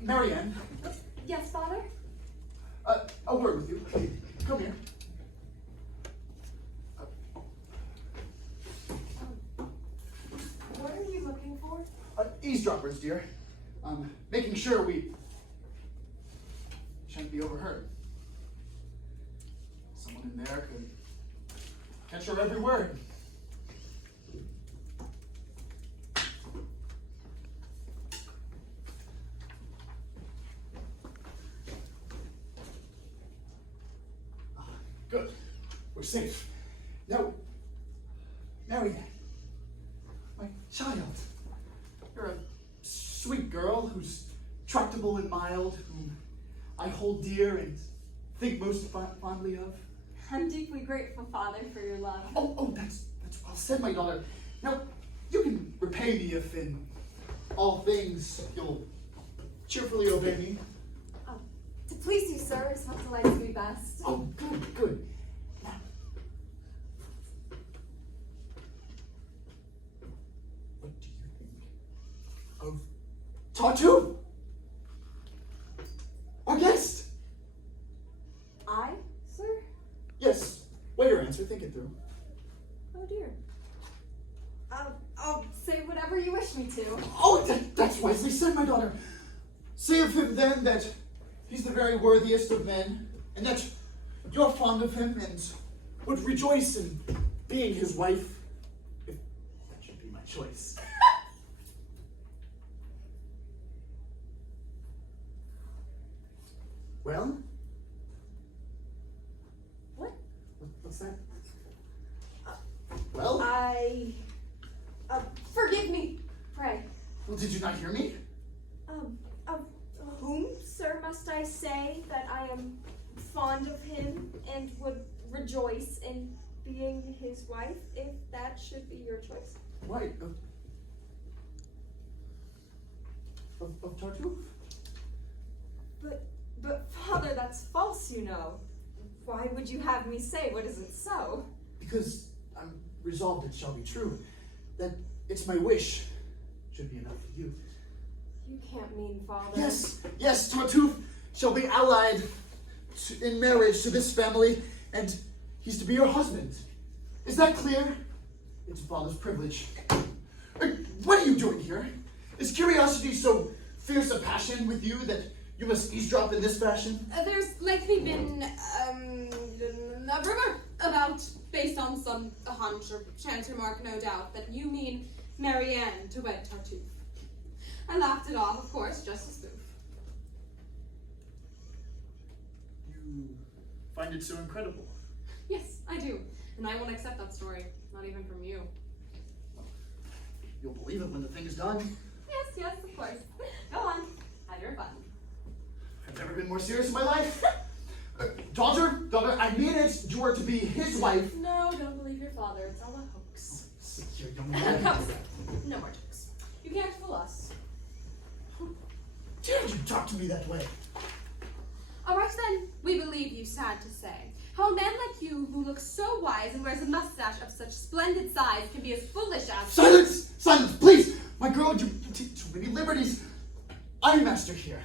Marianne. Yes, Father? A word with you. Come here. What are you looking for? Eavesdroppers, dear. Making sure we shan't be overheard. Someone in there could catch her every word. Good. We're safe. Now, Marianne, my child, you're a sweet girl who's tractable and mild, whom I hold dear and think most fondly of. I'm deeply grateful, Father, for your love. Oh, that's well said, my daughter. Now, you can repay me if in all things you'll cheerfully obey me. Oh, to please you, sir, is what delights me best. Oh, good. Now, what do you think of Tartuffe? Our guest? I, sir? Yes. Wait your answer. Think it through. Oh, dear. I'll say whatever you wish me to. Oh, that's wisely said, my daughter. Say of him then that he's the very worthiest of men, and that you're fond of him and would rejoice in being his wife, if that should be my choice. Well? What? What's that? Well? Forgive me, pray. Well, did you not hear me? Of whom, sir, must I say that I am fond of him and would rejoice in being his wife, if that should be your choice? Right. Of Tartuffe? But Father, that's false, you know. Why would you have me say what isn't so? Because I'm resolved it shall be true. That it's my wish should be enough for you. You can't mean, Father. Yes, Tartuffe shall be allied in marriage to this family, and he's to be your husband. Is that clear? It's a father's privilege. What are you doing here? Is curiosity so fierce a passion with you that you must eavesdrop in this fashion? There's likely been a rumor about, based on some hunch or chance remark, no doubt, that you mean Marianne to wed Tartuffe. I laughed it off, of course, just a spoof. You find it so incredible? Yes, I do. And I won't accept that story, not even from you. You'll believe it when the thing is done. Yes, of course. Go on, have your fun. I've never been more serious in my life. Daughter, I mean it. You are to be his wife. No, don't believe your father. It's all a hoax. Secure young man. No more jokes. You can't fool us. Dare you talk to me that way? All right then, we believe you, sad to say. How a man like you, who looks so wise and wears a mustache of such splendid size, can be as foolish as— Silence, please! My girl, you take too many liberties. I'm master here.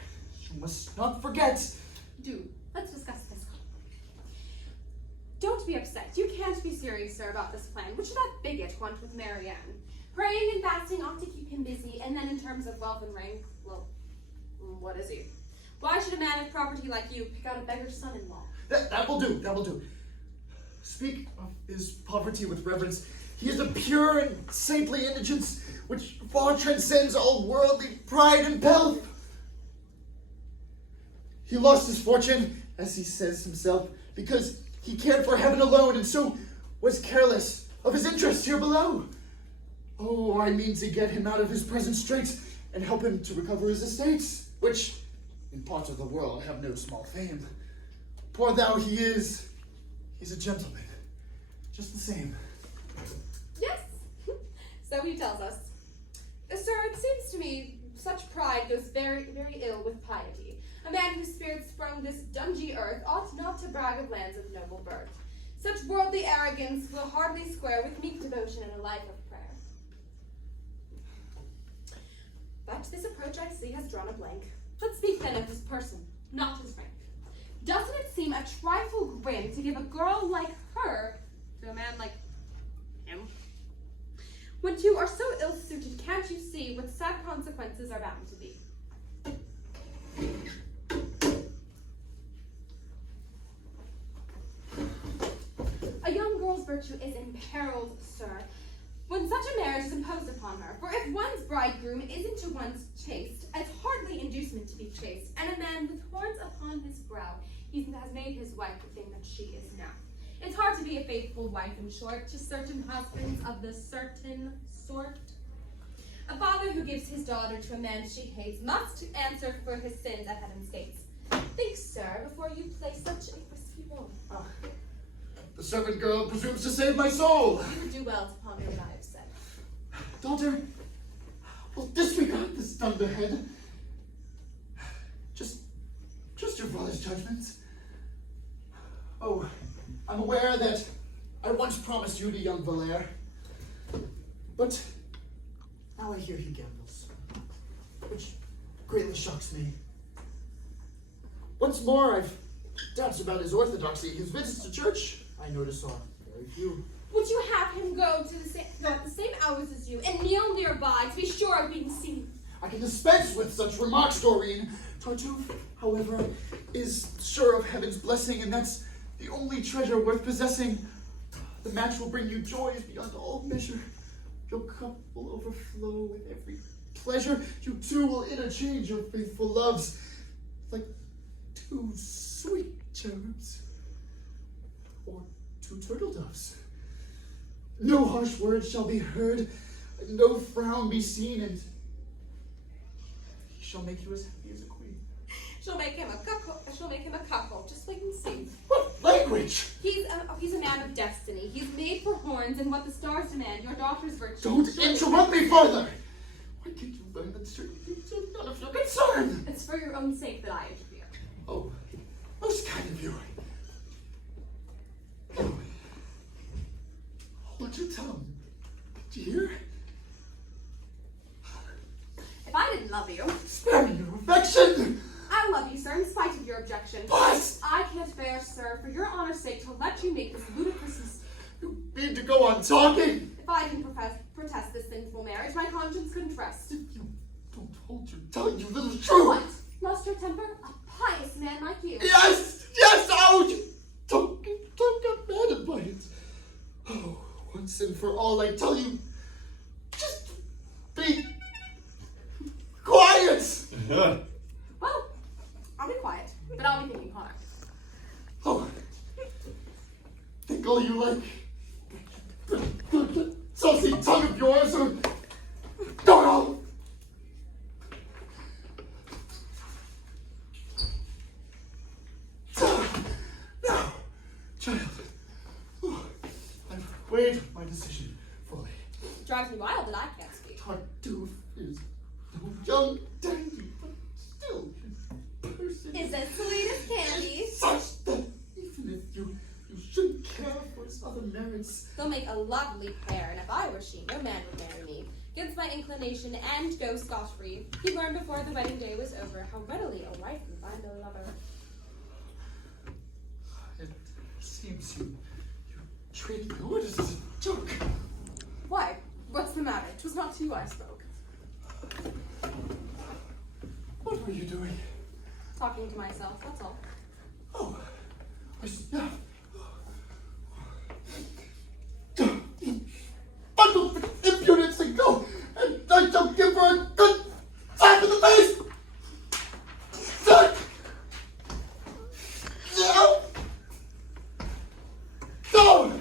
You must not forget. Do. Let's discuss this. Don't be upset. You can't be serious, sir, about this plan. What should that bigot want with Marianne? Praying and fasting ought to keep him busy, and then in terms of wealth and rank, well, what is he? Why should a man of property like you pick out a beggar's son-in-law? That will do. Speak of his poverty with reverence. He is a pure and saintly indigence which far transcends all worldly pride and pelf. He lost his fortune, as he says himself, because he cared for heaven alone and so was careless of his interests here below. Oh, I mean to get him out of his present straits and help him to recover his estates, which in parts of the world have no small fame. Poor thou he is, he's a gentleman, just the same. Yes, so he tells us. Sir, it seems to me such pride goes very, very ill with piety. A man whose spirit sprung this dungy earth ought not to brag of lands of noble birth. Such worldly arrogance will hardly square with meek devotion and a life of prayer. But this approach I see has drawn a blank. Let's speak then of his person, not his rank. Doesn't it seem a trifle grim to give a girl like her to a man like him? When two are so ill-suited, can't you see what sad consequences are bound to be? A young girl's virtue is imperiled, sir, when such a marriage is imposed upon her. For if one's bridegroom isn't to one's taste, it's hardly inducement to be chaste, and a man with horns upon his brow, he has made his wife the thing that she is now. It's hard to be a faithful wife, in short, to certain husbands of the certain sort. A father who gives his daughter to a man she hates must answer for his sins at heaven's gates. Think, sir, before you play such a risky role. Ah, the servant girl presumes to save my soul. You would do well to ponder what I have said. Daughter, well, disregard this thunderhead. Just your father's judgments. Oh, I'm aware that I once promised you to young Valere, but now I hear he gambles, which greatly shocks me. Once more, I've doubts about his orthodoxy. His visits to church, I notice, are very few. Would you have him go at the same hours as you and kneel nearby to be sure of being seen? I can dispense with such remarks, Doreen. Tartuffe, however, is sure of heaven's blessing, and that's the only treasure worth possessing. The match will bring you joys beyond all measure. Your cup will overflow with every pleasure. You two will interchange your faithful loves like two sweet cherubs or two turtle doves. No harsh words shall be heard, no frown be seen, and he shall make you as happy as a queen. She'll make him a cuckold. Just wait and see. What language? He's a man of destiny. He's made for horns and what the stars demand. Your daughter's virtue. Don't interrupt me further! Why can't you learn that certain things are none of your concern? It's for your own sake that I interfere. Oh, most kind of you. Oh. Hold your tongue. Did you hear? If I didn't love you, Spare me your affection! I love you, sir, in spite of your objection. What? I can't bear, sir, for your honor's sake, to let you make this ludicrous. You mean to go on talking? If I didn't protest this sinful marriage, my conscience couldn't rest. If you don't hold your tongue, you little shrew! What? Lost your temper? A pious man like you. Yes! Oh, you don't get mad about it. Oh, once and for all, I tell you, just be quiet! Well, I'll be quiet, but I'll be thinking hard. Oh, think all you like. The saucy tongue of yours, or no! Now, child, I've weighed my decision fully. Drives me wild that I can't speak. Tartuffe is no young dandy, but still his person Is as sweet as candy. such that even if you shouldn't care for his other merits. They'll make a lovely pair, and if I were she, no man would marry me. Against my inclination and go scot-free. He learned before the wedding day was over how readily a wife can find a lover. It seems you treat me as a joke. Why? What's the matter? 'Twas not to you I spoke. What were you doing? Talking to myself, that's all. Oh, yeah. Bundle of impudence and go, and I don't give her a good slap in the face. No. No.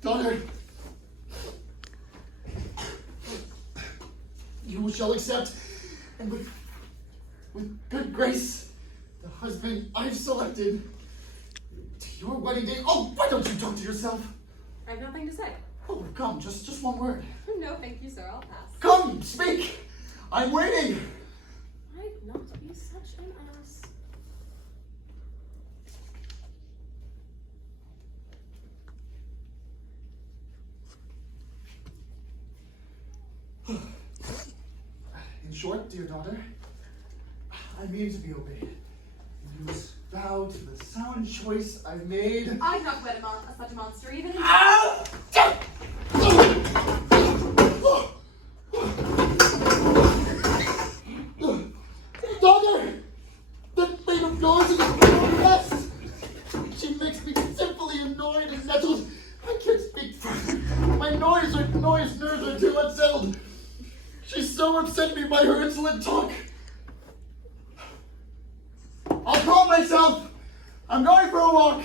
Daughter, you shall accept, and with good grace, the husband I've selected to your wedding day. Oh, why don't you talk to yourself? I have nothing to say. Oh, come, just one word. No, thank you, sir. I'll pass. Come, speak. I'm waiting. I'd not be such an ass. short, dear daughter, I mean to be obeyed. You must bow to the sound choice I've made. I cannot wed such a monster, even in Ah! Daughter! That maid of yours is no rest! She makes me sinfully annoyed and nettled. I can't speak further. My noise nerves are too unsettled. She's so upset me by her insolent talk. I'll calm myself. I'm going for a walk.